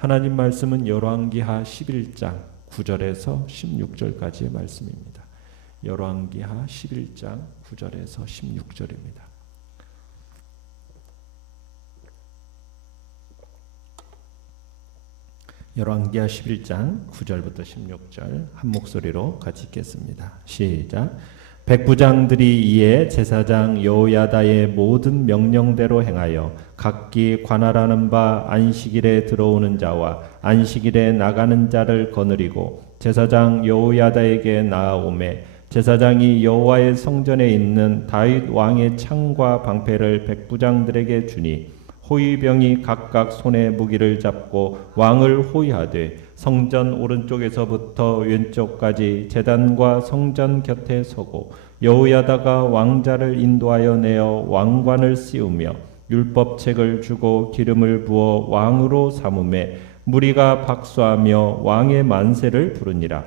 하나님 말씀은 열왕기하 11장 9절에서 16절까지의 말씀입니다. 열왕기하 11장 9절에서 16절입니다. 열왕기하 11장 9절부터 16절 한 목소리로 같이 읽겠습니다. 시작. 백부장들이 이에 제사장 여호야다의 모든 명령대로 행하여 각기 관할하는 바 안식일에 들어오는 자와 안식일에 나가는 자를 거느리고 제사장 여호야다에게 나아오매 제사장이 여호와의 성전에 있는 다윗 왕의 창과 방패를 백부장들에게 주니 호위병이 각각 손에 무기를 잡고 왕을 호위하되 성전 오른쪽에서부터 왼쪽까지 제단과 성전 곁에 서고 여호야다가 왕자를 인도하여 내어 왕관을 씌우며 율법책을 주고 기름을 부어 왕으로 삼음에 무리가 박수하며 왕의 만세를 부르니라.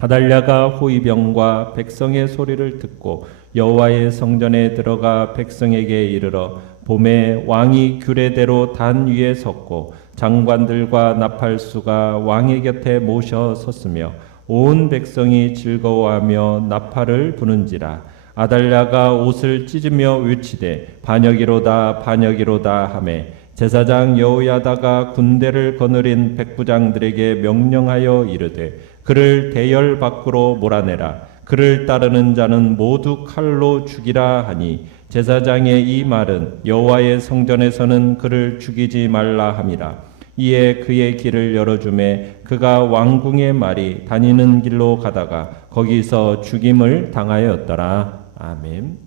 아달랴가 호위병과 백성의 소리를 듣고 여호와의 성전에 들어가 백성에게 이르러 봄에 왕이 규례대로 단 위에 섰고 장관들과 나팔수가 왕의 곁에 모셔 섰으며 온 백성이 즐거워하며 나팔을 부는지라. 아달랴가 옷을 찢으며 외치되 반역이로다 반역이로다 하매 제사장 여호야다가 군대를 거느린 백부장들에게 명령하여 이르되 그를 대열 밖으로 몰아내라. 그를 따르는 자는 모두 칼로 죽이라 하니 제사장의 이 말은 여호와의 성전에서는 그를 죽이지 말라 함이라. 이에 그의 길을 열어주매 그가 왕궁의 말이 다니는 길로 가다가 거기서 죽임을 당하였더라. 아멘.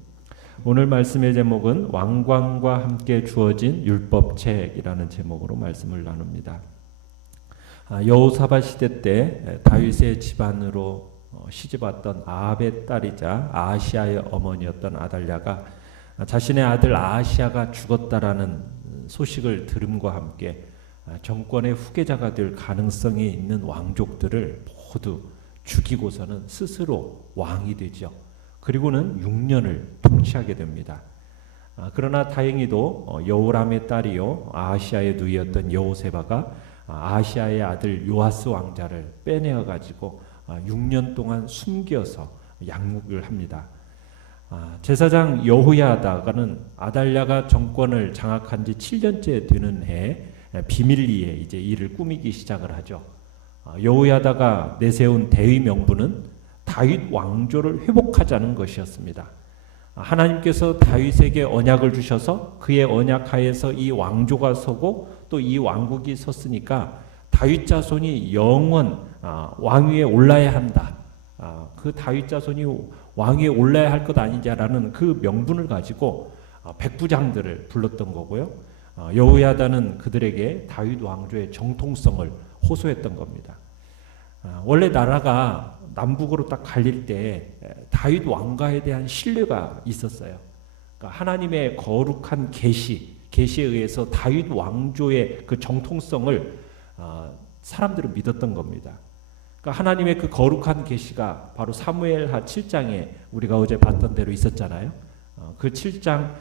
오늘 말씀의 제목은 왕관과 함께 주어진 율법책이라는 제목으로 말씀을 나눕니다. 여호사밧 시대 때 다윗의 집안으로 시집왔던 아합의 딸이자 아하시아의 어머니였던 아달랴가 자신의 아들 아하시아가 죽었다라는 소식을 들음과 함께 정권의 후계자가 될 가능성이 있는 왕족들을 모두 죽이고서는 스스로 왕이 되죠. 그리고는 6년을 통치하게 됩니다. 그러나 다행히도 여호람의 딸이요 아하시아의 누이였던 여호세바가 아하시아의 아들 요아스 왕자를 빼내어 가지고 6년 동안 숨겨서 양육을 합니다. 제사장 여호야다가는 아달랴가 정권을 장악한 지 7년째 되는 해에 비밀리에 이제 일을 꾸미기 시작을 하죠. 여호야다가 내세운 대의 명분은 다윗 왕조를 회복하자는 것이었습니다. 하나님께서 다윗에게 언약을 주셔서 그의 언약 하에서 이 왕조가 서고 또 이 왕국이 섰으니까 다윗 자손이 영원 왕위에 올라야 한다. 그 다윗 자손이 왕위에 올라야 할 것 아니냐라는 그 명분을 가지고 백부장들을 불렀던 거고요. 여호야다는 그들에게 다윗 왕조의 정통성을 호소했던 겁니다. 원래 나라가 남북으로 딱 갈릴 때 다윗 왕가에 대한 신뢰가 있었어요. 그러니까 하나님의 거룩한 계시에 의해서 다윗 왕조의 그 정통성을 사람들은 믿었던 겁니다. 그러니까 하나님의 그 거룩한 계시가 바로 사무엘하 7장에 우리가 어제 봤던 대로 있었잖아요. 그 7장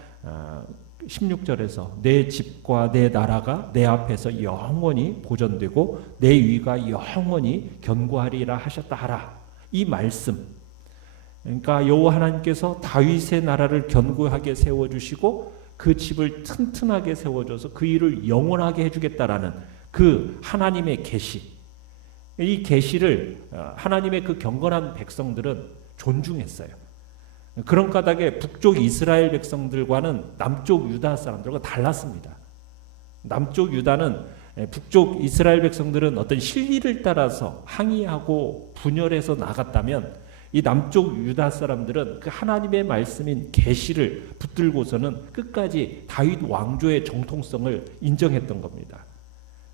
16절에서 내 집과 내 나라가 내 앞에서 영원히 보존되고 내 위가 영원히 견고하리라 하셨다 하라. 이 말씀, 그러니까 여호와 하나님께서 다윗의 나라를 견고하게 세워주시고 그 집을 튼튼하게 세워줘서 그 일을 영원하게 해주겠다라는 그 하나님의 계시, 이 계시를 하나님의 그 경건한 백성들은 존중했어요. 그런 까닭에 북쪽 이스라엘 백성들과는 남쪽 유다 사람들과 달랐습니다. 남쪽 유다는 북쪽 이스라엘 백성들은 어떤 실리를 따라서 항의하고 분열해서 나갔다면 이 남쪽 유다 사람들은 그 하나님의 말씀인 계시를 붙들고서는 끝까지 다윗 왕조의 정통성을 인정했던 겁니다.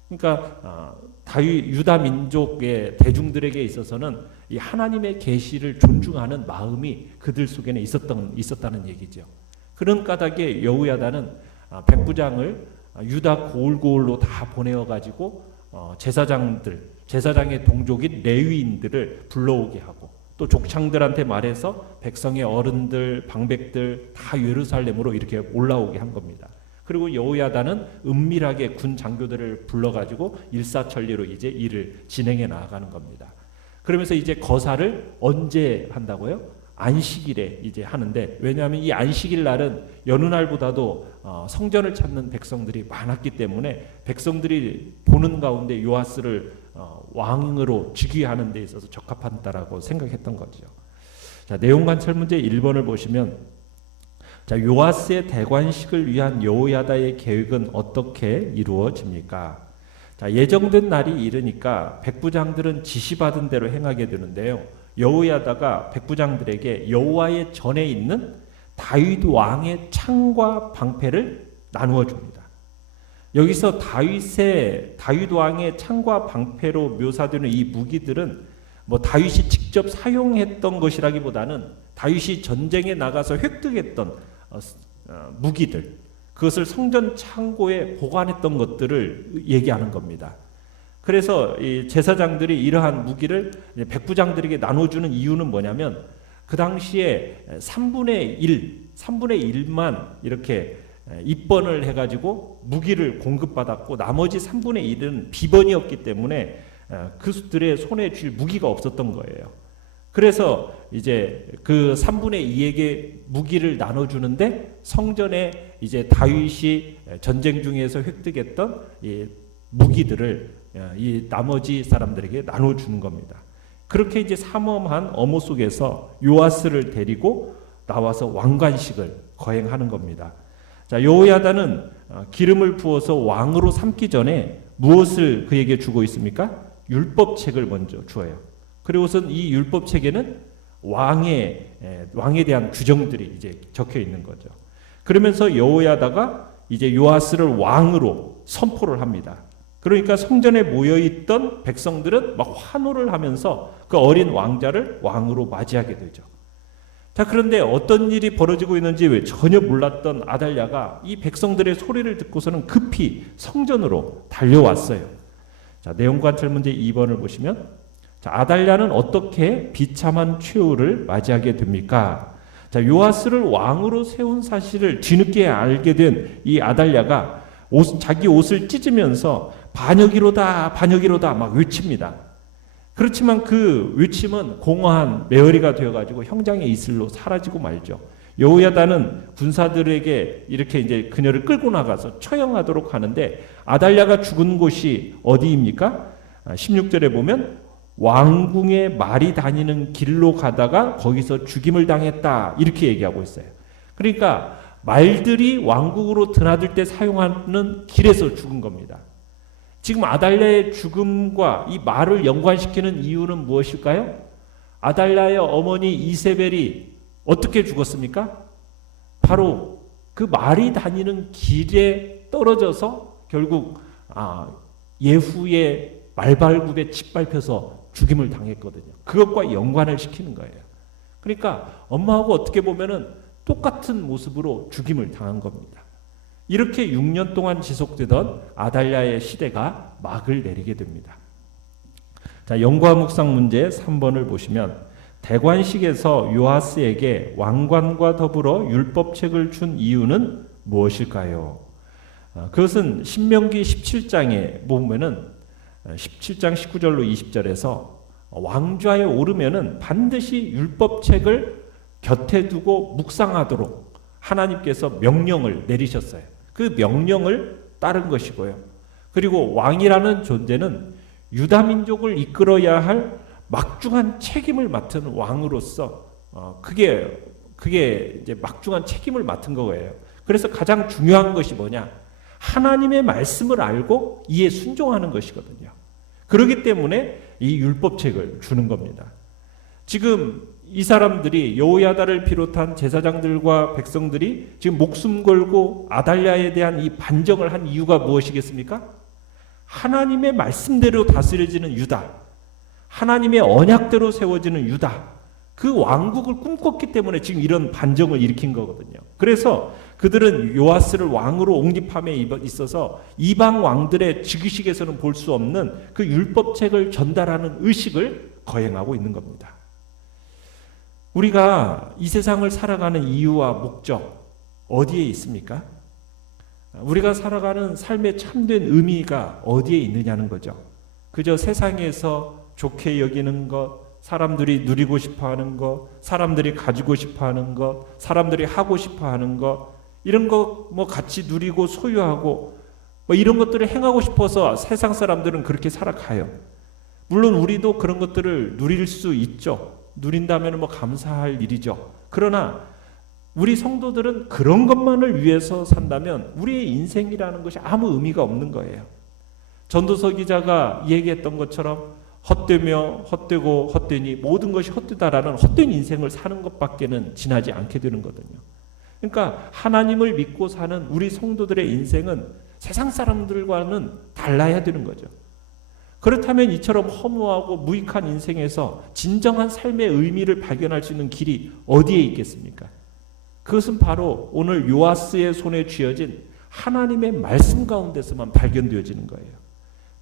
그러니까 다윗 유다 민족의 대중들에게 있어서는 이 하나님의 계시를 존중하는 마음이 그들 속에는 있었다는 얘기죠. 그런 까닭에 여호야다는 백부장을 유다 고을고을로 다 보내어 가지고 제사장의 동족인 레위인들을 불러오게 하고 또 족장들한테 말해서 백성의 어른들, 방백들 다 예루살렘으로 이렇게 올라오게 한 겁니다. 그리고 여호야다는 은밀하게 군 장교들을 불러가지고 일사천리로 이제 일을 진행해 나가는 겁니다. 그러면서 이제 거사를 언제 한다고요? 안식일에 이제 하는데, 왜냐하면 이 안식일 날은 여느 날보다도 성전을 찾는 백성들이 많았기 때문에 백성들이 보는 가운데 요아스를 왕으로 즉위하는 데 있어서 적합하다라고 생각했던 거죠. 자, 내용관찰 문제 1번을 보시면, 자, 요아스의 대관식을 위한 여호야다의 계획은 어떻게 이루어집니까? 자, 예정된 날이 이르니까 백부장들은 지시받은 대로 행하게 되는데요. 여호야다가 백부장들에게 여호와의 전에 있는 다윗 왕의 창과 방패를 나누어 줍니다. 여기서 다윗 왕의 창과 방패로 묘사되는 이 무기들은 뭐 다윗이 직접 사용했던 것이라기보다는 다윗이 전쟁에 나가서 획득했던 무기들, 그것을 성전 창고에 보관했던 것들을 얘기하는 겁니다. 그래서 이 제사장들이 이러한 무기를 백부장들에게 나눠주는 이유는 뭐냐면, 그 당시에 3분의 1만 이렇게 입번을 해가지고 무기를 공급받았고, 나머지 3분의 1은 비번이었기 때문에 그들의 손에 쥘 무기가 없었던 거예요. 그래서 이제 그 3분의 2에게 무기를 나눠주는데, 성전에 이제 다윗이 전쟁 중에서 획득했던 이 무기들을 이 나머지 사람들에게 나눠주는 겁니다. 그렇게 이제 삼엄한 엄호 속에서 요아스를 데리고 나와서 왕관식을 거행하는 겁니다. 자, 여호야다는 기름을 부어서 왕으로 삼기 전에 무엇을 그에게 주고 있습니까? 율법책을 먼저 주어요. 그리고선 이 율법책에는 왕에 대한 규정들이 이제 적혀 있는 거죠. 그러면서 여호야다가 이제 요아스를 왕으로 선포를 합니다. 그러니까 성전에 모여있던 백성들은 막 환호를 하면서 그 어린 왕자를 왕으로 맞이하게 되죠. 자, 그런데 어떤 일이 벌어지고 있는지 왜 전혀 몰랐던 아달랴가 이 백성들의 소리를 듣고서는 급히 성전으로 달려왔어요. 자, 내용관찰 문제 2번을 보시면, 자, 아달랴는 어떻게 비참한 최후를 맞이하게 됩니까? 자, 요아스를 왕으로 세운 사실을 뒤늦게 알게 된 이 아달랴가 자기 옷을 찢으면서 반역이로다 반역이로다 막 외칩니다. 그렇지만 그 외침은 공허한 메어리가 되어가지고 형장의 이슬로 사라지고 말죠. 여호야다는 군사들에게 이렇게 이제 그녀를 끌고 나가서 처형하도록 하는데, 아달랴가 죽은 곳이 어디입니까? 16절에 보면 왕궁에 말이 다니는 길로 가다가 거기서 죽임을 당했다, 이렇게 얘기하고 있어요. 그러니까 말들이 왕궁으로 드나들 때 사용하는 길에서 죽은 겁니다. 지금 아달랴의 죽음과 이 말을 연관시키는 이유는 무엇일까요? 아달랴의 어머니 이세벨이 어떻게 죽었습니까? 바로 그 말이 다니는 길에 떨어져서 결국 예후의 말발굽에 짓밟혀서 죽임을 당했거든요. 그것과 연관을 시키는 거예요. 그러니까 엄마하고 어떻게 보면은 똑같은 모습으로 죽임을 당한 겁니다. 이렇게 6년 동안 지속되던 아달랴의 시대가 막을 내리게 됩니다. 자, 연과 묵상 문제 3번을 보시면, 대관식에서 요아스에게 왕관과 더불어 율법책을 준 이유는 무엇일까요? 그것은 신명기 17장에 보면은 17장 19절로 20절에서 왕좌에 오르면은 반드시 율법책을 곁에 두고 묵상하도록 하나님께서 명령을 내리셨어요. 그 명령을 따른 것이고요. 그리고 왕이라는 존재는 유다 민족을 이끌어야 할 막중한 책임을 맡은 왕으로서 그게 이제 막중한 책임을 맡은 거예요. 그래서 가장 중요한 것이 뭐냐? 하나님의 말씀을 알고 이에 순종하는 것이거든요. 그렇기 때문에 이 율법책을 주는 겁니다. 지금 이 사람들이, 여호야다를 비롯한 제사장들과 백성들이 지금 목숨 걸고 아달랴에 대한 이 반정을 한 이유가 무엇이겠습니까? 하나님의 말씀대로 다스려지는 유다, 하나님의 언약대로 세워지는 유다, 그 왕국을 꿈꿨기 때문에 지금 이런 반정을 일으킨 거거든요. 그래서 그들은 요아스를 왕으로 옹립함에 있어서 이방 왕들의 즉위식에서는 볼 수 없는 그 율법책을 전달하는 의식을 거행하고 있는 겁니다. 우리가 이 세상을 살아가는 이유와 목적 어디에 있습니까? 우리가 살아가는 삶의 참된 의미가 어디에 있느냐는 거죠. 그저 세상에서 좋게 여기는 것, 사람들이 누리고 싶어하는 것, 사람들이 가지고 싶어하는 것, 사람들이 하고 싶어하는 것, 이런 거 뭐 같이 누리고 소유하고 뭐 이런 것들을 행하고 싶어서 세상 사람들은 그렇게 살아가요. 물론 우리도 그런 것들을 누릴 수 있죠. 누린다면 뭐 감사할 일이죠. 그러나 우리 성도들은 그런 것만을 위해서 산다면 우리의 인생이라는 것이 아무 의미가 없는 거예요. 전도서 기자가 얘기했던 것처럼 헛되며 헛되고 헛되니 모든 것이 헛되다라는 헛된 인생을 사는 것밖에는 지나지 않게 되는 거거든요. 그러니까 하나님을 믿고 사는 우리 성도들의 인생은 세상 사람들과는 달라야 되는 거죠. 그렇다면 이처럼 허무하고 무익한 인생에서 진정한 삶의 의미를 발견할 수 있는 길이 어디에 있겠습니까? 그것은 바로 오늘 요아스의 손에 쥐어진 하나님의 말씀 가운데서만 발견되어지는 거예요.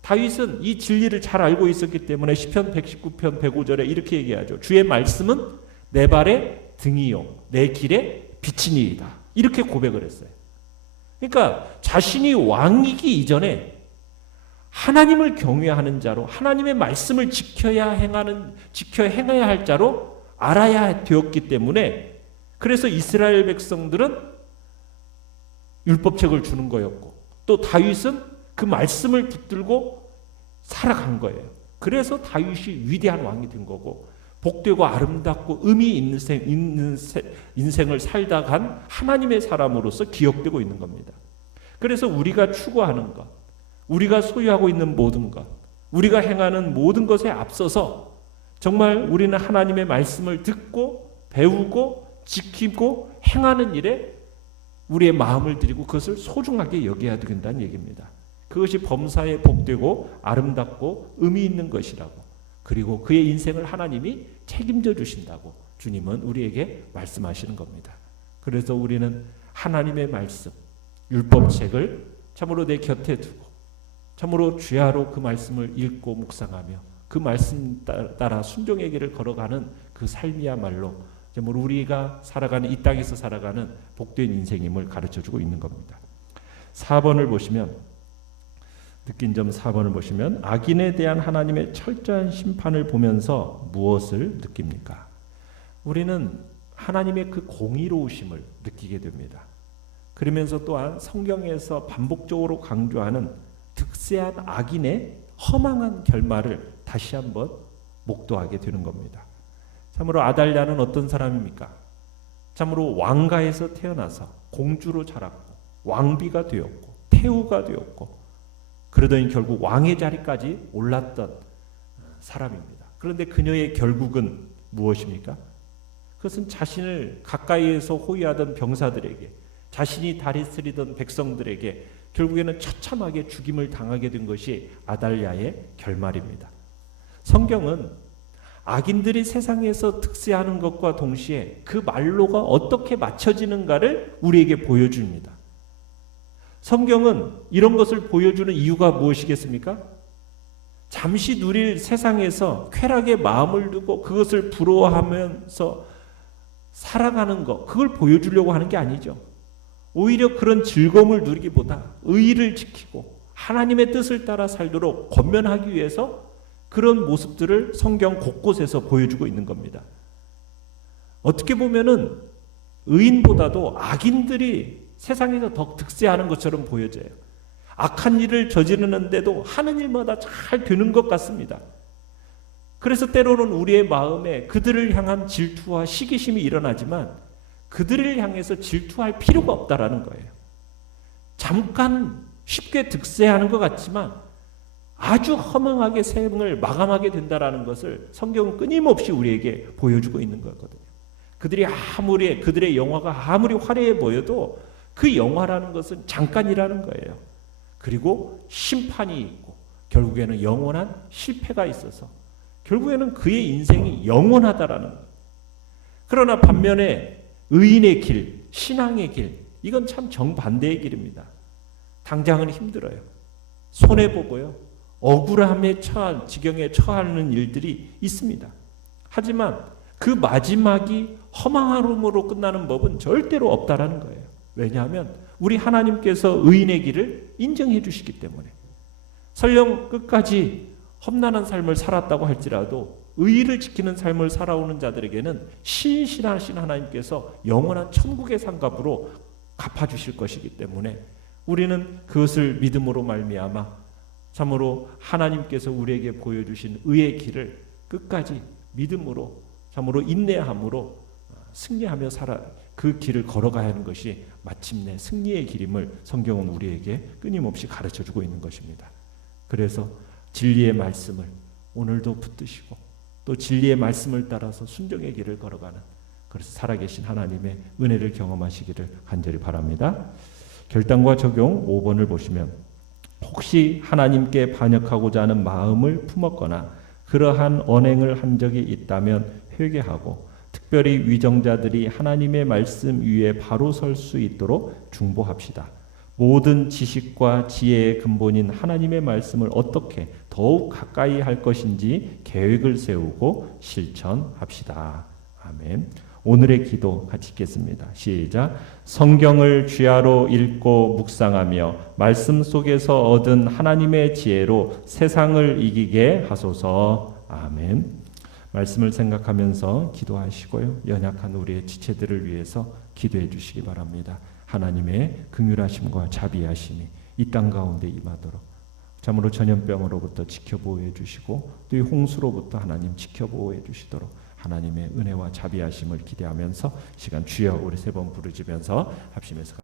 다윗은 이 진리를 잘 알고 있었기 때문에 시편 119편 105절에 이렇게 얘기하죠. 주의 말씀은 내 발의 등이요 내 길의 빛이니이다. 이렇게 고백을 했어요. 그러니까 자신이 왕이기 이전에 하나님을 경외하는 자로 하나님의 말씀을 지켜야 행해야 할 자로 알아야 되었기 때문에 그래서 이스라엘 백성들은 율법책을 주는 거였고 또 다윗은 그 말씀을 붙들고 살아간 거예요. 그래서 다윗이 위대한 왕이 된 거고 복되고 아름답고 의미 있는 인생을 살다 간 하나님의 사람으로서 기억되고 있는 겁니다. 그래서 우리가 추구하는 것, 우리가 소유하고 있는 모든 것, 우리가 행하는 모든 것에 앞서서 정말 우리는 하나님의 말씀을 듣고 배우고 지키고 행하는 일에 우리의 마음을 들이고 그것을 소중하게 여겨야 된다는 얘기입니다. 그것이 범사에 복되고 아름답고 의미 있는 것이라고, 그리고 그의 인생을 하나님이 책임져 주신다고 주님은 우리에게 말씀하시는 겁니다. 그래서 우리는 하나님의 말씀, 율법책을 참으로 내 곁에 두고 참으로 주야로 그 말씀을 읽고 묵상하며 그 말씀 따라 순종의 길을 걸어가는 그 삶이야말로 정말 우리가 살아가는 이 땅에서 살아가는 복된 인생임을 가르쳐주고 있는 겁니다. 4번을 보시면 느낀 점 4번을 보시면 악인에 대한 하나님의 철저한 심판을 보면서 무엇을 느낍니까? 우리는 하나님의 그 공의로우심을 느끼게 됩니다. 그러면서 또한 성경에서 반복적으로 강조하는 득세한 악인의 허망한 결말을 다시 한번 목도하게 되는 겁니다. 참으로 아달랴는 어떤 사람입니까? 참으로 왕가에서 태어나서 공주로 자랐고 왕비가 되었고 태우가 되었고 그러더니 결국 왕의 자리까지 올랐던 사람입니다. 그런데 그녀의 결국은 무엇입니까? 그것은 자신을 가까이에서 호위하던 병사들에게, 자신이 다스리던 백성들에게 결국에는 처참하게 죽임을 당하게 된 것이 아달랴의 결말입니다. 성경은 악인들이 세상에서 득세하는 것과 동시에 그 말로가 어떻게 맞춰지는가를 우리에게 보여줍니다. 성경은 이런 것을 보여주는 이유가 무엇이겠습니까? 잠시 누릴 세상에서 쾌락에 마음을 두고 그것을 부러워하면서 살아가는 것, 그걸 보여주려고 하는 게 아니죠. 오히려 그런 즐거움을 누리기보다 의의를 지키고 하나님의 뜻을 따라 살도록 권면하기 위해서 그런 모습들을 성경 곳곳에서 보여주고 있는 겁니다. 어떻게 보면은 의인보다도 악인들이 세상에서 더 득세하는 것처럼 보여져요. 악한 일을 저지르는데도 하는 일마다 잘 되는 것 같습니다. 그래서 때로는 우리의 마음에 그들을 향한 질투와 시기심이 일어나지만 그들을 향해서 질투할 필요가 없다라는 거예요. 잠깐 쉽게 득세하는 것 같지만 아주 허망하게 생을 마감하게 된다라는 것을 성경은 끊임없이 우리에게 보여주고 있는 거거든요. 그들의 영화가 아무리 화려해 보여도 그 영화라는 것은 잠깐이라는 거예요. 그리고 심판이 있고 결국에는 영원한 실패가 있어서 결국에는 그의 인생이 영원하다라는 거예요. 그러나 반면에 의인의 길, 신앙의 길, 이건 참 정반대의 길입니다. 당장은 힘들어요. 손해보고요. 억울함에 처한 지경에 처하는 일들이 있습니다. 하지만 그 마지막이 허망함으로 끝나는 법은 절대로 없다라는 거예요. 왜냐하면 우리 하나님께서 의인의 길을 인정해 주시기 때문에 설령 끝까지 험난한 삶을 살았다고 할지라도 의의를 지키는 삶을 살아오는 자들에게는 신실하신 하나님께서 영원한 천국의 상급으로 갚아주실 것이기 때문에 우리는 그것을 믿음으로 말미암아 참으로 하나님께서 우리에게 보여주신 의의 길을 끝까지 믿음으로 참으로 인내함으로 승리하며 그 길을 걸어가야 하는 것이 마침내 승리의 길임을 성경은 우리에게 끊임없이 가르쳐주고 있는 것입니다. 그래서 진리의 말씀을 오늘도 붙드시고 또 진리의 말씀을 따라서 순종의 길을 걸어가는 그래서 살아계신 하나님의 은혜를 경험하시기를 간절히 바랍니다. 결단과 적용 5번을 보시면 혹시 하나님께 반역하고자 하는 마음을 품었거나 그러한 언행을 한 적이 있다면 회개하고 특별히 위정자들이 하나님의 말씀 위에 바로 설 수 있도록 중보합시다. 모든 지식과 지혜의 근본인 하나님의 말씀을 어떻게 더욱 가까이 할 것인지 계획을 세우고 실천합시다. 아멘. 오늘의 기도 같이 읽겠습니다. 시작. 성경을 주야로 읽고 묵상하며 말씀 속에서 얻은 하나님의 지혜로 세상을 이기게 하소서. 아멘. 말씀을 생각하면서 기도하시고요. 연약한 우리의 지체들을 위해서 기도해 주시기 바랍니다. 하나님의 긍휼하심과 자비하심이 이 땅 가운데 임하도록 참으로 전염병으로부터 지켜보호해 주시고 또 이 홍수로부터 하나님 지켜보호해 주시도록 하나님의 은혜와 자비하심을 기대하면서 시간 주여 우리 세 번 부르짖으면서 합심해서